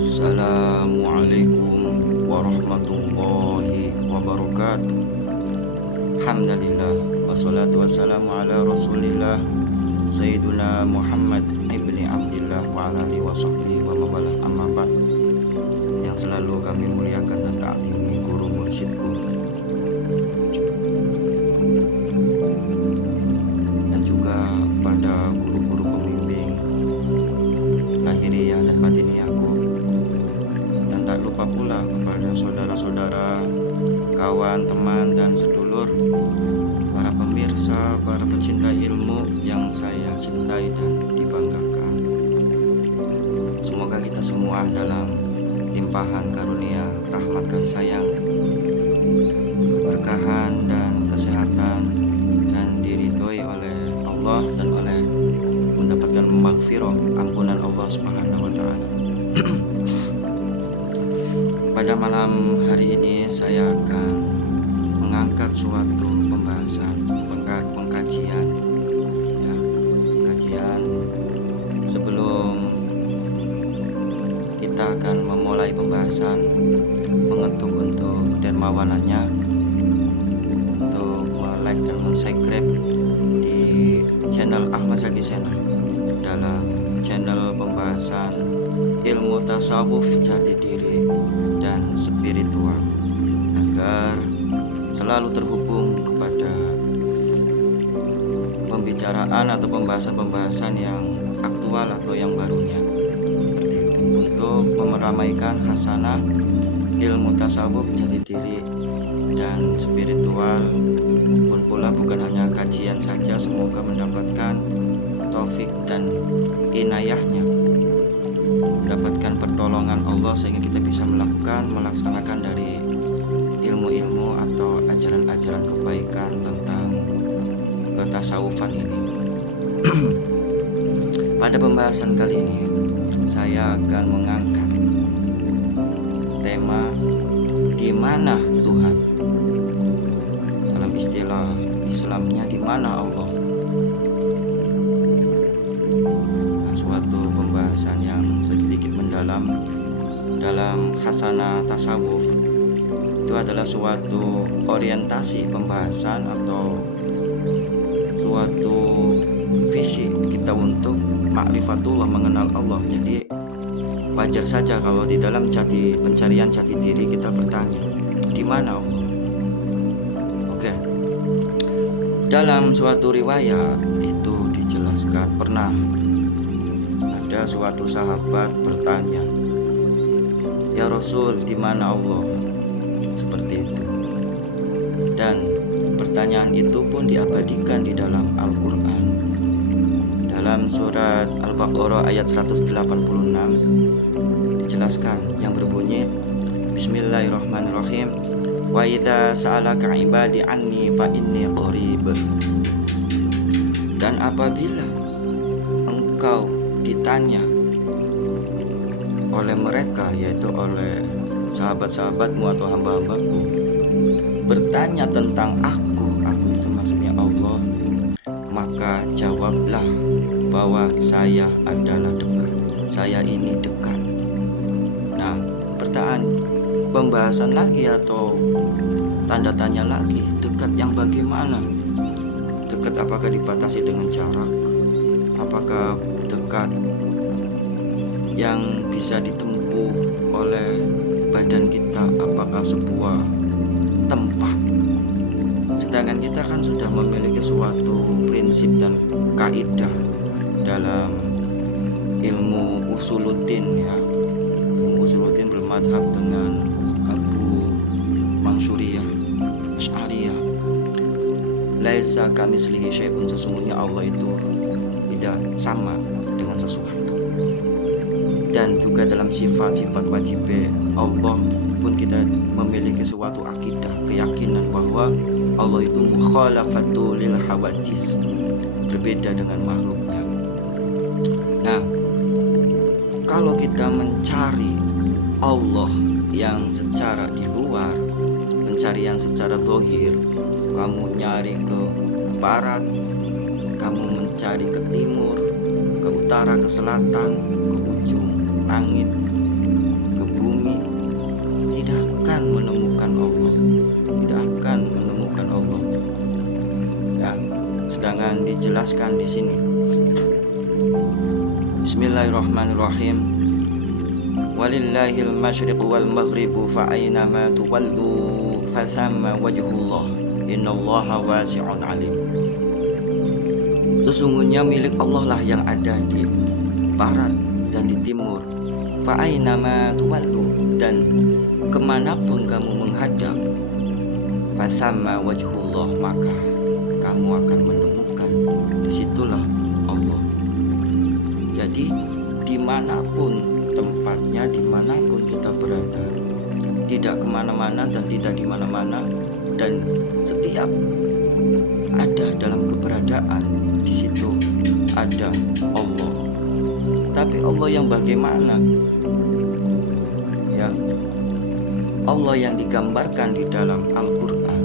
Assalamualaikum warahmatullahi wabarakatuh. Alhamdulillah wassalatu wassalamu ala rasulillah Sayyiduna Muhammad ibni Abdillah wa ala alihi wa sahbihi wa mawalah, amma ba'd. Yang selalu kami muliakan dan ta'zimi guru mursyidku dan juga pada guru-guru pembimbing lahiriah dan batiniahku, dan tak lupa pula kepada saudara-saudara, kawan, teman, dan sedulur, para pemirsa, para pecinta ilmu yang saya cintai dan dibanggakan. Semoga kita semua dalam limpahan karunia, rahmat kasih sayang, keberkahan dan kesehatan, dan diridhoi oleh Allah dan oleh mendapatkan maghfirah, ampunan Allah Subhanahu wa taala. Pada malam hari ini saya akan mengangkat suatu pembahasan, pengkajian, ya, kajian. Sebelum kita akan memulai pembahasan, mengetuk untuk dermawanannya untuk like dan subscribe di channel Ahmad Zaki Sena dalam channel pembahasan ilmu tasawuf, jati diri, dan spiritual, agar selalu terhubung kepada pembicaraan atau pembahasan-pembahasan yang aktual atau yang barunya, seperti itu, untuk meramaikan hasanah ilmu tasawuf, jati diri, dan spiritual. Pun pula bukan hanya kajian saja, semoga mendapatkan taufik dan inayahnya, mendapatkan pertolongan Allah sehingga kita bisa melaksanakan dari ilmu-ilmu atau ajaran-ajaran kebaikan tentang ketasawufan ini. Pada pembahasan kali ini saya akan mengangkat tema di mana Tuhan. Dalam istilah Islamnya, di mana Allah. Suatu pembahasan yang sedikit mendalam dalam khasanah tasawuf. Itu adalah suatu orientasi pembahasan atau suatu visi kita untuk ma'rifatullah, mengenal Allah. Jadi wajar saja kalau di dalam pencarian jati diri kita bertanya, di mana Allah? Oke. Dalam suatu riwayat itu dijelaskan, pernah ada suatu sahabat bertanya, "Ya Rasul, di mana Allah?" Seperti itu. Dan pertanyaan itu pun diabadikan di dalam Al-Quran. Dalam surat Al-Baqarah ayat 186 dijelaskan yang berbunyi, Bismillahirrahmanirrahim, "Wa idza sa'alaka ibadi anni fa inni qarib." Dan apabila engkau ditanya oleh mereka, yaitu oleh sahabat-sahabatmu atau hamba-hambaku, bertanya tentang aku itu maksudnya Allah, maka jawablah bahwa saya adalah dekat, saya ini dekat. Nah, pembahasan lagi atau tanda tanya lagi, dekat yang bagaimana? Dekat apakah dibatasi dengan jarak? Apakah dekat yang bisa ditempuh oleh badan kita? Apakah sebuah tempat? Sedangkan kita kan sudah memiliki suatu prinsip dan kaidah dalam ilmu usuluddin, ya. Ilmu usuluddin bermadhab dengan Abu Mansyuriyah Asy'ariyah. Laisa kamitslihi syai'un, sesungguhnya Allah itu tidak sama dengan sesuatu. Dan juga dalam sifat-sifat wajib Allah pun kita memiliki suatu akidah, keyakinan bahwa Allah itu mukhalafatu lil hawadis, berbeda dengan makhluknya. Nah, kalau kita mencari Allah yang secara di luar, pencarian secara zahir, kamu nyari ke barat, kamu mencari ke timur, ke utara, ke selatan, ke ujung langit, menjelaskan di sini. Bismillahirrahmanirrahim. Walillahil masyriqu wal maghribu fa aynama tuwallu fa thamma wajhullah innallaha wasi'un alim. Sesungguhnya milik Allah lah yang ada di barat dan di timur. Fa aynama tuwallu, dan kemanapun kamu menghadap, fa thamma wajhullah, maka kamu akan menemukan disitulah Allah. Jadi dimanapun tempatnya, dimanapun kita berada, tidak kemana-mana dan tidak di mana-mana, dan setiap ada dalam keberadaan, di situ ada Allah. Tapi Allah yang bagaimana? Ya, Allah yang digambarkan di dalam Al-Quran,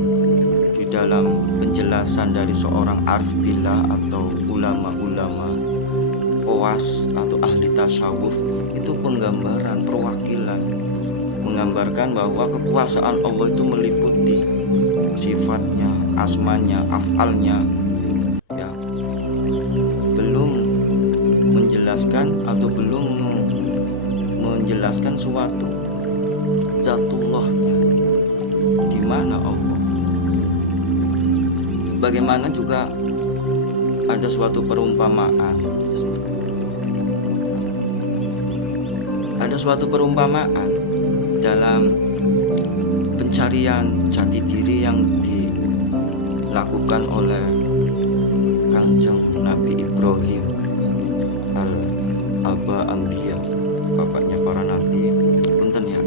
di dalam penjelasan dari seorang arif billah atau ulama-ulama oas atau ahli tasawuf, itu penggambaran, perwakilan, menggambarkan bahwa kekuasaan Allah itu meliputi sifatnya, asmanya, af'alnya, ya. Belum menjelaskan atau belum menjelaskan suatu zatullahnya, di mana Allah. Bagaimana juga ada suatu perumpamaan. Ada suatu perumpamaan dalam pencarian jati diri yang dilakukan oleh Kanjeng Nabi Ibrahim al-Aba Ambiya, bapaknya para nabi. Punten ya,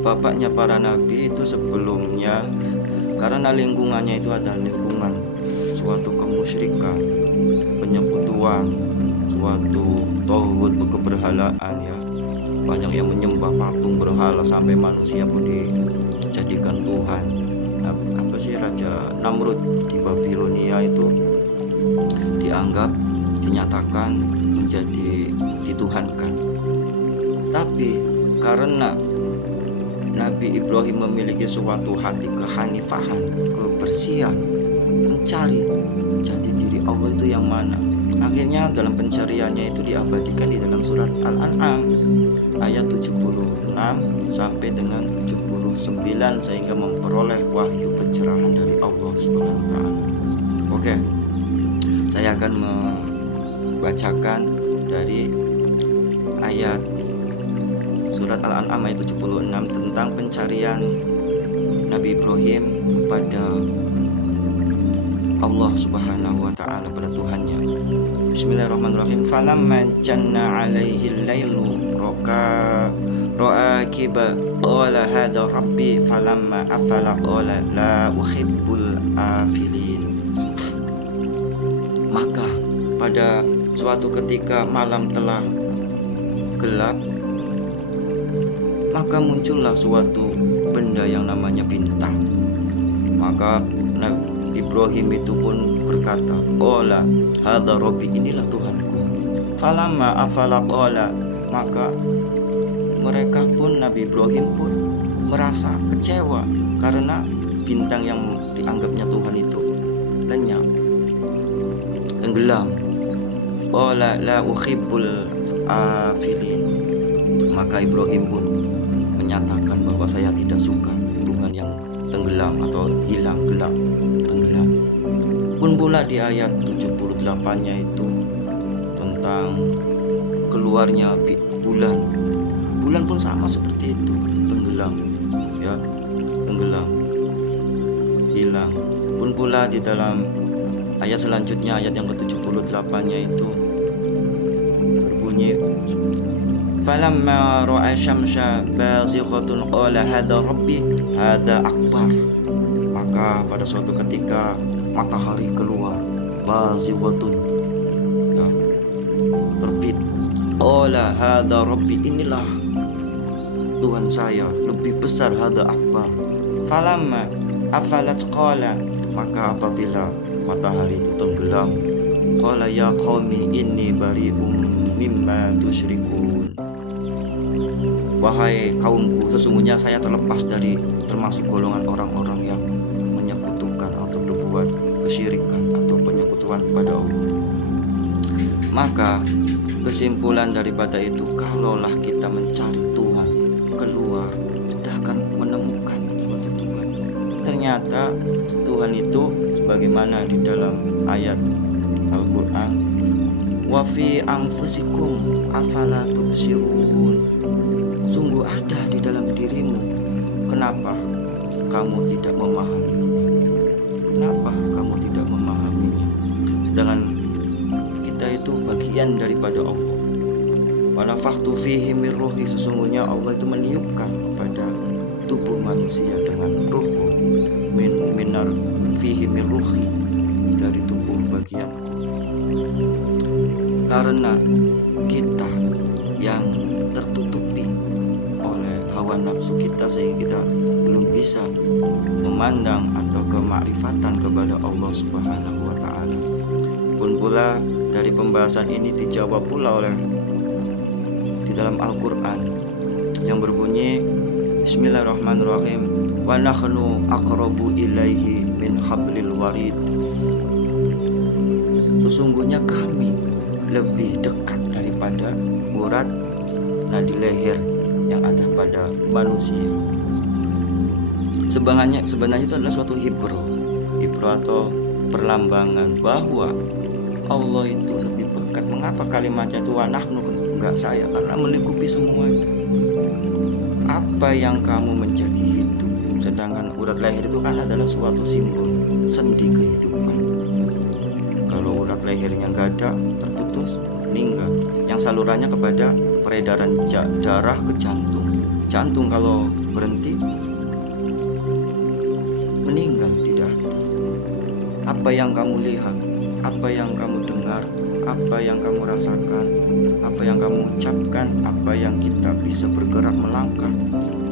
bapaknya para nabi itu sebelumnya, karena lingkungannya itu adalah lingkungan suatu kemusyrikan, penyekutuan, suatu tauhid, keberhalaan, ya. Banyak yang menyembah patung berhala sampai manusia pun dijadikan Tuhan. Nah, apa sih, Raja Namrud di Babilonia itu dianggap, dinyatakan menjadi dituhankan. Tapi karena Nabi Ibrahim memiliki suatu hati kehanifahan, kebersihan, mencari jati diri Allah itu yang mana. Akhirnya dalam pencariannya itu diabadikan di dalam surat Al-An'am ayat 76 sampai dengan 79, sehingga memperoleh wahyu pencerahan dari Allah Subhanahu wa taala. Oke. Saya akan membacakan dari ayat surat Al-An'am ayat 76 tentang pencarian Nabi Ibrahim pada Allah Subhanahu wa taala, pada Tuhannya. Bismillahirrahmanirrahim. Falamma janna 'alaihi al-lailu ra'a kiba qala hadha rabbi falamma afala qala la uhibbul afilin. Maka pada suatu ketika malam telah gelap, maka muncullah suatu benda yang namanya bintang. Maka Ibrahim itu pun berkata, qala hadza rabbi, inilah Tuhanku. Falamma afala qala, maka mereka pun, Nabi Ibrahim pun merasa kecewa karena bintang yang dianggapnya Tuhan itu lenyap, tenggelam. Qala la uhibbul afilin, maka Ibrahim pun menyatakan bahwa saya tidak suka Tuhan yang tenggelam atau hilang, gelap, tenggelam. Pun pula di ayat 78-nya itu tentang keluarnya bulan. Bulan pun sama seperti itu, tenggelam, ya, tenggelam, hilang. Pun pula di dalam ayat selanjutnya, ayat yang ke-78-nya itu berbunyi, falamma ra'a syamsa bazighatun qala hadza rabbi hadza akbar. Maka pada suatu ketika matahari keluar, bazighatun, ya, terbit, qala hadza rabbi, inilah Tuhan saya, lebih besar, hadza akbar. Falamma afalat qala, maka apabila matahari itu tenggelam, qala ya qaumi inni bari'um mimma tusyrikun. wahai kaumku, sesungguhnya saya terlepas dari termasuk golongan orang-orang yang menyekutukan atau berbuat kesyirikan atau penyekutuan kepada Allah. Maka kesimpulan daripada itu, kalaulah kita mencari Tuhan keluar, kita akan menemukan suatu Tuhan. Ternyata Tuhan itu sebagaimana di dalam ayat Al-Quran, wa fi anfusikum afala tubsirun, sungguh ada di dalam dirimu, kenapa kamu tidak memahaminya? Kenapa kamu tidak memahaminya? Sedangkan kita itu bagian daripada Allah. Wa nafakhtu fihi min ruhi, sesungguhnya Allah itu meniupkan kepada tubuh manusia dengan ruh, minar fihi min ruhi, dari tubuh bagian. Karena kita yang tertutupi oleh hawa nafsu kita, sehingga kita belum bisa memandang atau kemakrifatan kepada Allah Subhanahu wa ta'ala. Pun pula dari pembahasan ini dijawab pula oleh di dalam Al-Quran yang berbunyi, Bismillahirrahmanirrahim, wa nahnu aqrabu ilaihi min hablil warid, sesungguhnya kami lebih dekat daripada urat nadi leher yang ada pada manusia. Sebenarnya itu adalah suatu hibro atau perlambangan bahwa Allah itu lebih dekat. Mengapa kalimatnya itu wanahnu, enggak saya, karena melingkupi semuanya. Apa yang kamu menjadi hidup, sedangkan urat leher itu kan adalah suatu simbol sendi kehidupan. Kalau urat lehernya nggak ada, terputus, meninggal. Yang salurannya kepada peredaran darah ke jantung. Jantung kalau berhenti, meninggal, tidak ada. Apa yang kamu lihat, apa yang kamu dengar, apa yang kamu rasakan, apa yang kamu ucapkan, apa yang kita bisa bergerak melangkah,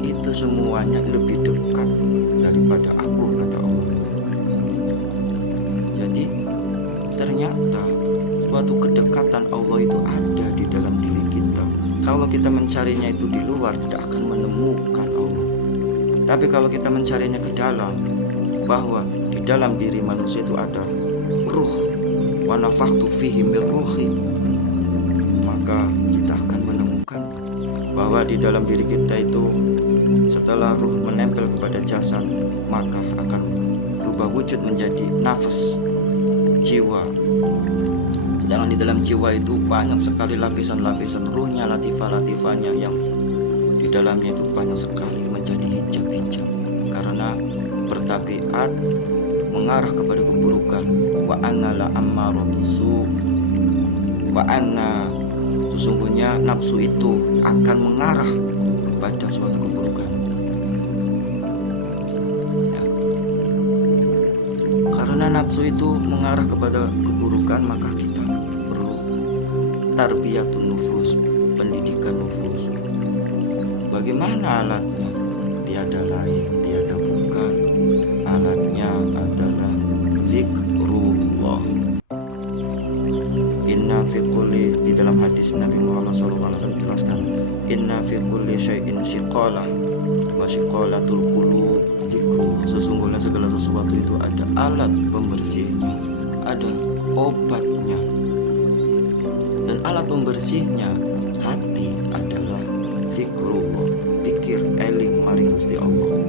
itu semuanya lebih dekat daripada aku, kata Allah. Jadi ternyata suatu kedekatan Allah itu ada di dalam diri kita. Kalau kita mencarinya itu di luar, tidak akan menemukan Allah. Tapi kalau kita mencarinya ke dalam, bahwa di dalam diri manusia itu ada ruh, wa nafakhtu fihi min ruhi, maka kita akan menemukan bahwa di dalam diri kita itu setelah ruh menempel kepada jasad, maka akan berubah wujud menjadi nafas, jiwa. Sedangkan di dalam jiwa itu banyak sekali lapisan-lapisan ruhnya, latifah-latifahnya, yang di dalamnya itu banyak sekali menjadi hijab-hijab karena bertabiat mengarah kepada keburukan. Wa anna la ammaratu, wa anna, sesungguhnya nafsu itu akan mengarah kepada suatu keburukan. Ya. Karena nafsu itu mengarah kepada keburukan, maka kita perlu tarbiyatun nufus, pendidikan nufus. Bagaimana alatnya? Tiada lain, tiada bukan, alatnya adalah zikrullah. Inna fi kulli, di dalam hadis Nabi Muhammad SAW dijelaskan, inna fi kulli syai'in shiqalah wa shiqalatul qulub zikrullah, sesungguhnya segala sesuatu itu ada alat pembersihnya, ada obatnya, dan alat pembersihnya hati adalah zikrullah, zikir eling maring Gusti Allah.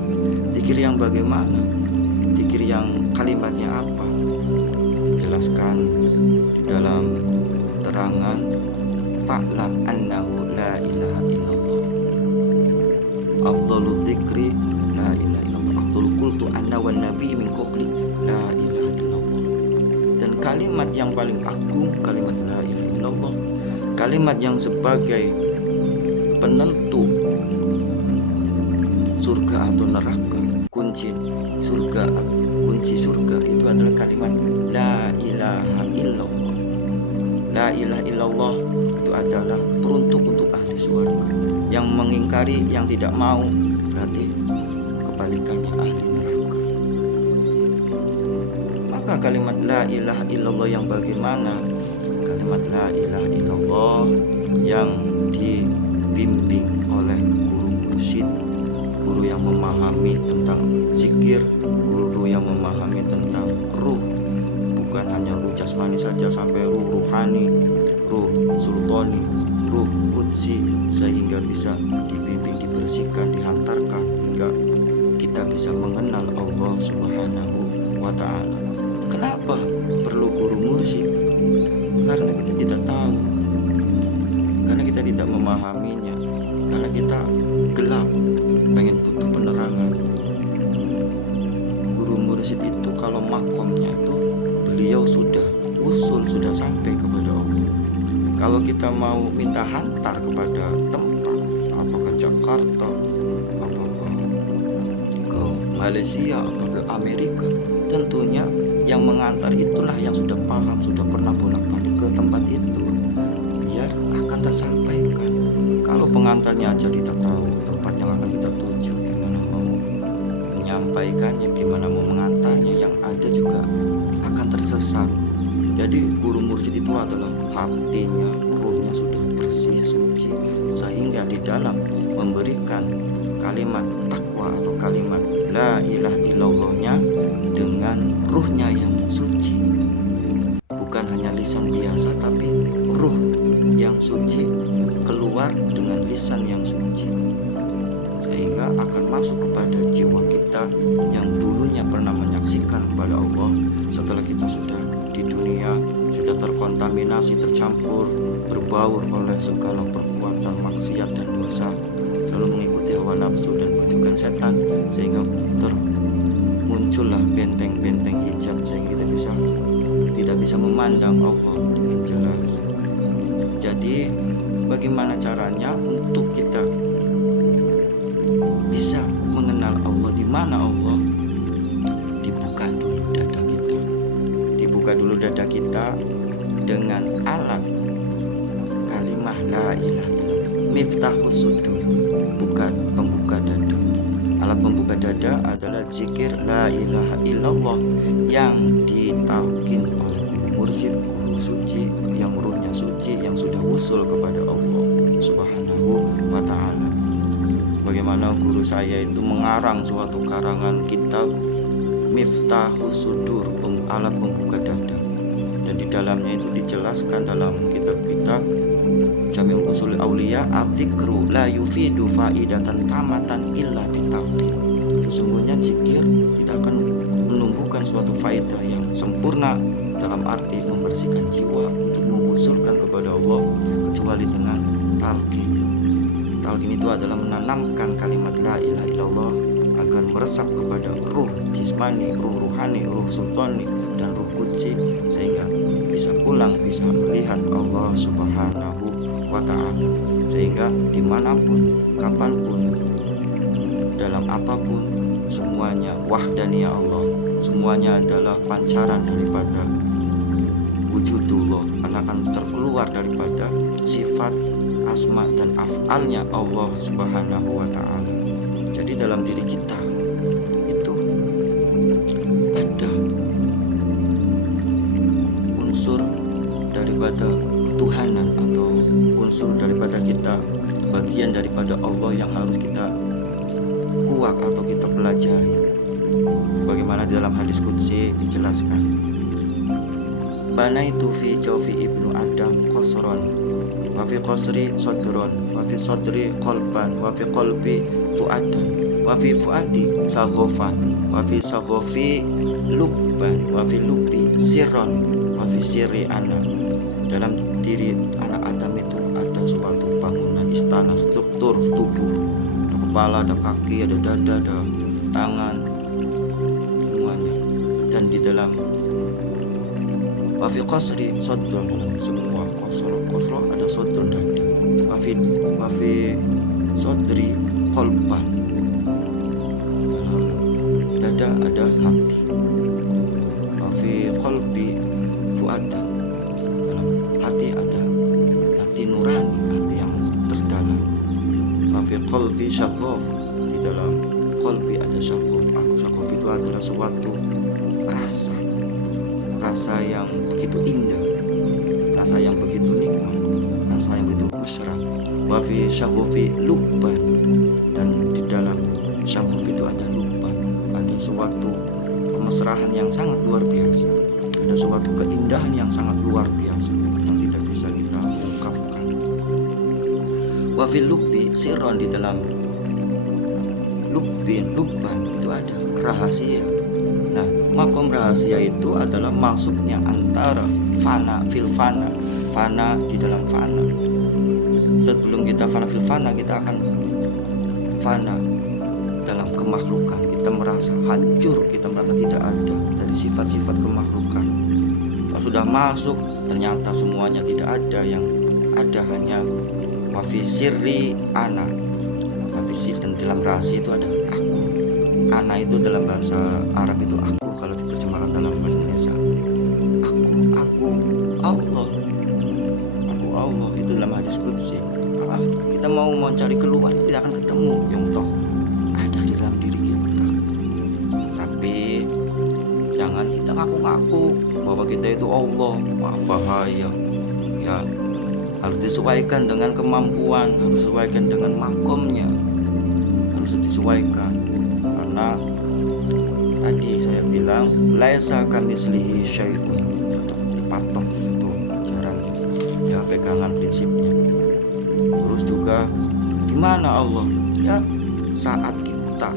Zikir yang bagaimana? Zikir yang kalimatnya apa? Dijelaskan dalam keterangan, fa'lam annahu la ilaha illallah, afdalu dzikri la ilaha illallah, afdalu qultu anna wan nabi min qabli la ilaha illallah. Dan kalimat yang paling agung, kalimat la ilaha illallah, kalimat yang sebagai penentu surga atau neraka, kunci surga, kunci surga itu adalah kalimat la ilaha illallah. La ilaha illallah itu adalah peruntuk untuk ahli surga. Yang mengingkari, yang tidak mau, berarti kebalikannya ahli neraka. Maka kalimat la ilaha illallah yang bagaimana? Kalimat la ilaha illallah yang dibimbing oleh guru yang memahami tentang zikir, guru yang memahami tentang ruh, bukan hanya ruh jasmani saja, sampai ruh ruhani, ruh sultani, ruh kudsi, sehingga bisa dibimbing, dibersihkan, dihantarkan hingga kita bisa mengenal Allah Subhanahu wa ta'ala. Kenapa perlu guru mursyid? Karena kita tidak tahu, karena kita tidak memahaminya, karena kita gelap, pengen butuh penerangan. Guru mursyid itu kalau makomnya itu beliau sudah usul, sudah sampai kepada Allah. Kalau kita mau minta hantar kepada tempat, apakah Jakarta, apakah ke Malaysia, apakah ke Amerika, tentunya yang mengantar itulah yang sudah paham, sudah pernah bolak-balik ke tempat itu, biar akan tersampaikan. Kalau pengantarnya aja tidak tahu tempat yang akan kita tuju, gimana mau menyampaikannya, gimana mau mengantarnya, yang ada juga akan tersesat. Jadi guru mursyid itu adalah hatinya, ruhnya sudah bersih, suci, sehingga di dalam memberikan kalimat takwa atau kalimat la ilaha illallahnya dengan ruhnya yang suci, bukan hanya lisan biasa, tapi ruh yang suci keluar dengan lisan yang suci, sehingga akan masuk kepada jiwa kita yang dulunya pernah menyaksikan kepada Allah. Setelah kita sudah di dunia, sudah terkontaminasi, tercampur, berbaur oleh segala perbuatan maksiat dan dosa, selalu mengikuti hawa nafsu dan bujukan setan, sehingga muncullah benteng-benteng hijab, sehingga kita tidak bisa memandang Allah dengan jelas. Jadi bagaimana caranya untuk kita bisa mengenal Allah? Di mana Allah? Dibuka dulu dada kita. Dibuka dulu dada kita dengan alat kalimah la ilaha illallah, miftahus sudur, bukan pembuka dada. Alat pembuka dada adalah zikir la ilaha illallah yang ditalkin oleh mursyid, guru suci, yang ruhnya suci, yang sudah usul kepada Allah Subhanahu wa ta'ala. Bagaimana guru saya itu mengarang suatu karangan kitab Miftahus Sudur, alat pembuka dada, dan di dalamnya itu dijelaskan dalam kitab-kitab Jami'ul Ushul Auliya, az-zikru la yufidu faidatan tamatan illa bitaqdir. Sesungguhnya zikir tidak akan menumbuhkan suatu faedah yang sempurna dalam arti membersihkan jiwa untuk mengusulkan kepada Allah, kecuali dengan talqin. Talqin itu adalah menanamkan kalimat la ilaha illallah agar meresap kepada ruh jismani, ruh ruhani, ruh sultani, dan ruh kudsi, sehingga bisa pulang, bisa melihat Allah Subhanahu wa ta'ala. Sehingga dimanapun, kapanpun, dalam apapun, semuanya wahdaniyah Allah, semuanya adalah pancaran daripada wujudullah, akan terkeluar daripada sifat, asma, dan af'alnya Allah Subhanahu wa ta'ala. Jadi dalam diri kita itu ada unsur daripada ketuhanan, atau unsur daripada kita, bagian daripada Allah yang harus kita kuak atau kita pelajari. Bagaimana dalam hadis qudsi dijelaskan, banaitu fi jawfi ibnu adam qasran wa fi qasri sadron wa fi sadri qalban wa fi qalbi fuadan wa fi fuadi saghofan wa fi saghofi lubban wa fi lubbi sirron wa fi sirri ana. Dalam diri anak Adam itu ada suatu bangunan istana, struktur tubuh, ada kepala, ada kaki, ada dada, ada tangan, semuanya. Dan di dalam wafi qasri sodron, semua kosro ada sodron dada, wafi sodri kolban, dalam dada ada hati, wafi kolbi fuada, dalam hati ada hati nurani, hati yang terdalam, wafi kolbi syagof, di dalam kolbi ada syagof. Syagof itu adalah suatu rasa yang begitu indah, rasa yang begitu nikmat, rasa yang begitu mesra. Wa fi syaghufi lubban, dan di dalam syahuf itu ada lupa, ada suatu kemesraan yang sangat luar biasa, ada suatu keindahan yang sangat luar biasa yang tidak bisa kita ungkapkan. Wa fil lubbi sirron, di dalam luban itu ada rahasia. Nah, makom rahasia itu adalah masuknya antara fana fil fana, fana di dalam fana. Sebelum kita fana fil fana, kita akan fana dalam kemakhlukan. Kita merasa hancur, kita merasa tidak ada dari sifat-sifat kemakhlukan. Kalau sudah masuk, ternyata semuanya tidak ada, yang ada hanya wafi sirri ana. Wafi sirri, dan dalam rahasia itu ada aku. Ana itu dalam bahasa Arab itu aku, kalau diterjemahkan dalam bahasa Indonesia aku Allah. Aku Allah itu dalam hadis qudsi. Kita mau mencari keluar, tidak akan ketemu yang toh ada di dalam diri kita. Tapi jangan kita ngaku-ngaku bahwa kita itu Allah. Bahaya ya, harus disesuaikan dengan kemampuan, harus disesuaikan dengan makomnya, harus disesuaikan. Karena tadi saya bilang laisa kamitslihi syai'un, tetap dipatok itu ajaran ya, pegangan prinsipnya. Terus juga di mana Allah? Ya, saat kita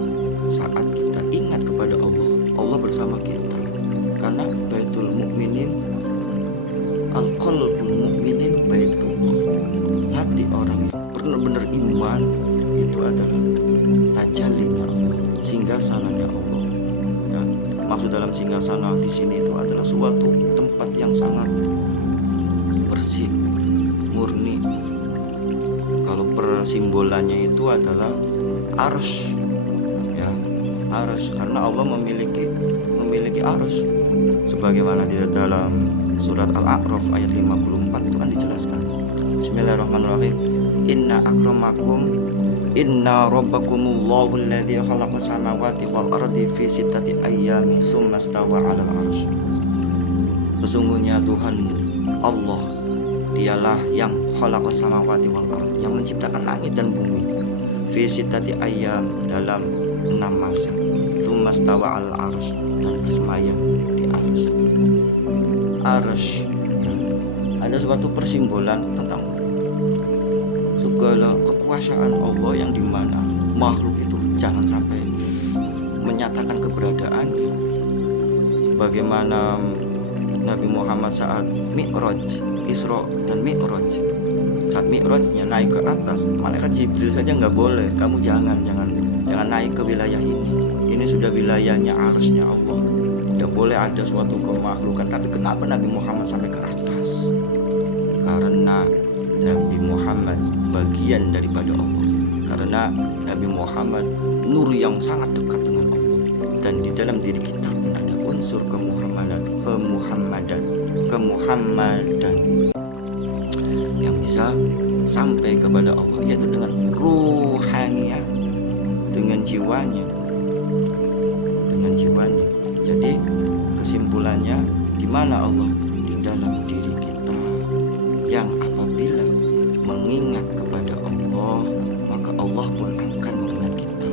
ingat kepada Allah, Allah bersama kita. Karena baitul mukminin, al-qalbul mukminin baitullah, hati orang yang benar-benar iman itu adalah tajallinya Allah, singgasananya Allah. Ya, maksud dalam singgasana di sini itu adalah suatu tempat yang sangat bersih, murni. Kalau persimbolannya itu adalah arsy, ya, arsy, karena Allah memiliki arsy, sebagaimana di dalam surat Al-A'raf ayat 54 itu kan dijelaskan. Bismillahirrahmanirrahim. Inna rabbakumullahu alladzi khalaqas samawati wal ardi fi sittati ayyamin tsumma stawa 'alal 'arsy. Sesungguhnya Tuhanmu Allah, dialah yang khalaqas samawati wal ardi, yang menciptakan langit dan bumi, fi sittati ayyam, dalam 6 masa, tsumma stawa 'alal 'arsy, dan bersemayam di arsy. Arsy ya, ada suatu persimbolan tentang segala kekuasaan Allah, yang dimana makhluk itu jangan sampai menyatakan keberadaannya. Bagaimana Nabi Muhammad saat Mi'raj, Isra dan Mi'raj, saat Mi'rajnya naik ke atas, malaikat Jibril saja nggak boleh, kamu jangan naik ke wilayah ini. Ini sudah wilayahnya arsy-nya Allah. Tidak boleh ada suatu kemakhlukan. Tapi kenapa Nabi Muhammad sampai ke atas? Karena Nabi Muhammad bagian daripada Allah. Karena Nabi Muhammad nur yang sangat dekat dengan Allah. Dan di dalam diri kita pun ada unsur kemuhammadan yang bisa sampai kepada Allah, yaitu dengan ruhaniyah, dengan jiwanya. Jadi kesimpulannya, di mana Allah? Di dalam diri kita, yang apabila mengingat kepada Allah, maka Allah pun akan mengingat kita.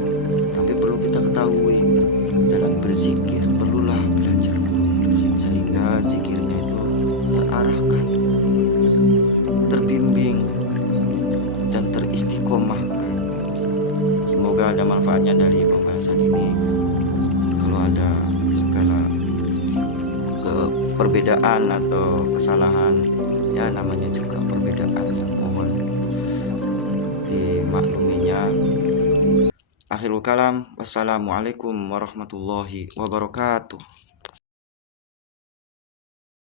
Tapi perlu kita ketahui, dalam berzikir perlulah belajar sehingga zikirnya itu terarahkan, terbimbing, dan teristiqomahkan. Semoga ada manfaatnya dari pembahasan ini. Kalau ada segala perbedaan atau kesalahan, ya namanya juga perbedaan, yang mohon dimakluminya. Akhirul kalam, wassalamualaikum warahmatullahi wabarakatuh.